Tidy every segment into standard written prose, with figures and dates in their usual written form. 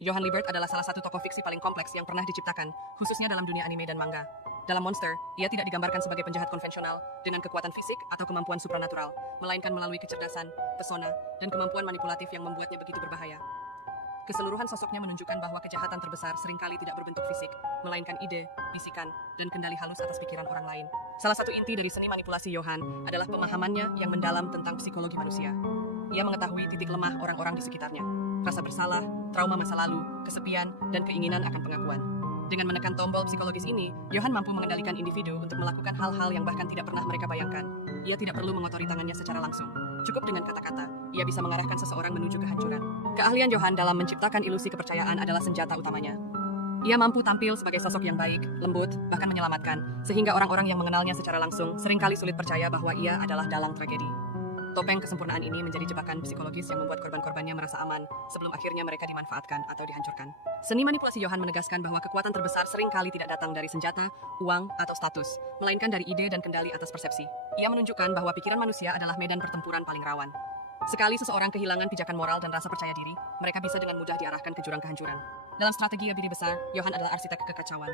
Johan Liebert adalah salah satu tokoh fiksi paling kompleks yang pernah diciptakan, khususnya dalam dunia anime dan manga. Dalam Monster, ia tidak digambarkan sebagai penjahat konvensional dengan kekuatan fisik atau kemampuan supranatural, melainkan melalui kecerdasan, pesona, dan kemampuan manipulatif yang membuatnya begitu berbahaya. Keseluruhan sosoknya menunjukkan bahwa kejahatan terbesar seringkali tidak berbentuk fisik, melainkan ide, bisikan, dan kendali halus atas pikiran orang lain. Salah satu inti dari seni manipulasi Johan adalah pemahamannya yang mendalam tentang psikologi manusia. Ia mengetahui titik lemah orang-orang di sekitarnya, rasa bersalah, trauma masa lalu, kesepian, dan keinginan akan pengakuan. Dengan menekan tombol psikologis ini, Johan mampu mengendalikan individu untuk melakukan hal-hal yang bahkan tidak pernah mereka bayangkan. Ia tidak perlu mengotori tangannya secara langsung. Cukup dengan kata-kata, ia bisa mengarahkan seseorang menuju kehancuran. Keahlian Johan dalam menciptakan ilusi kepercayaan adalah senjata utamanya. Ia mampu tampil sebagai sosok yang baik, lembut, bahkan menyelamatkan, sehingga orang-orang yang mengenalnya secara langsung seringkali sulit percaya bahwa ia adalah dalang tragedi. Topeng kesempurnaan ini menjadi jebakan psikologis yang membuat korban-korbannya merasa aman sebelum akhirnya mereka dimanfaatkan atau dihancurkan. Seni manipulasi Johan menegaskan bahwa kekuatan terbesar seringkali tidak datang dari senjata, uang, atau status, melainkan dari ide dan kendali atas persepsi. Ia menunjukkan bahwa pikiran manusia adalah medan pertempuran paling rawan. Sekali seseorang kehilangan pijakan moral dan rasa percaya diri, mereka bisa dengan mudah diarahkan ke jurang kehancuran. Dalam strategi abadi besar, Johan adalah arsitek kekacauan.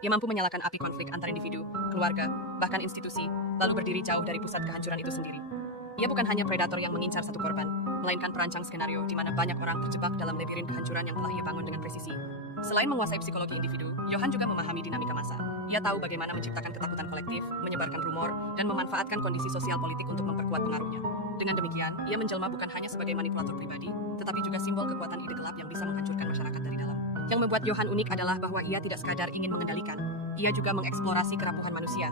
Ia mampu menyalakan api konflik antar individu, keluarga, bahkan institusi, lalu berdiri jauh dari pusat kehancuran itu sendiri. Ia bukan hanya predator yang mengincar satu korban, melainkan perancang skenario di mana banyak orang terjebak dalam labirin kehancuran yang telah ia bangun dengan presisi. Selain menguasai psikologi individu, Johan juga memahami dinamika massa. Ia tahu bagaimana menciptakan ketakutan kolektif, menyebarkan rumor, dan memanfaatkan kondisi sosial politik untuk memperkuat pengaruhnya. Dengan demikian, ia menjelma bukan hanya sebagai manipulator pribadi, tetapi juga simbol kekuatan ide gelap yang bisa menghancurkan masyarakat dari dalam. Yang membuat Johan unik adalah bahwa ia tidak sekadar ingin mengendalikan, ia juga mengeksplorasi kerapuhan manusia.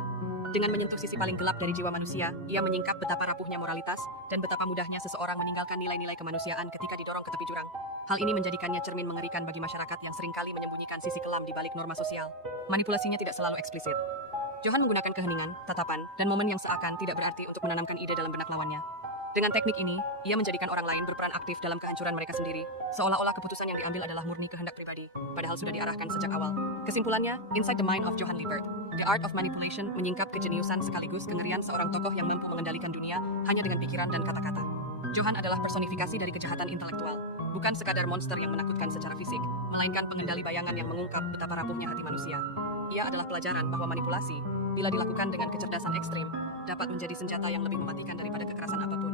Dengan menyentuh sisi paling gelap dari jiwa manusia, ia menyingkap betapa rapuhnya moralitas dan betapa mudahnya seseorang meninggalkan nilai-nilai kemanusiaan ketika didorong ke tepi jurang. Hal ini menjadikannya cermin mengerikan bagi masyarakat yang seringkali menyembunyikan sisi kelam di balik norma sosial. Manipulasinya tidak selalu eksplisit. Johan menggunakan keheningan, tatapan, dan momen yang seakan tidak berarti untuk menanamkan ide dalam benak lawannya. Dengan teknik ini, ia menjadikan orang lain berperan aktif dalam kehancuran mereka sendiri, seolah-olah keputusan yang diambil adalah murni kehendak pribadi, padahal sudah diarahkan sejak awal. Kesimpulannya, Inside the Mind of Johan Liebert, The Art of Manipulation menyingkap kejeniusan sekaligus kengerian seorang tokoh yang mampu mengendalikan dunia hanya dengan pikiran dan kata-kata. Johan adalah personifikasi dari kejahatan intelektual, bukan sekadar monster yang menakutkan secara fisik, melainkan pengendali bayangan yang mengungkap betapa rapuhnya hati manusia. Ia adalah pelajaran bahwa manipulasi, bila dilakukan dengan kecerdasan ekstrim, dapat menjadi senjata yang lebih mematikan daripada kekerasan apapun.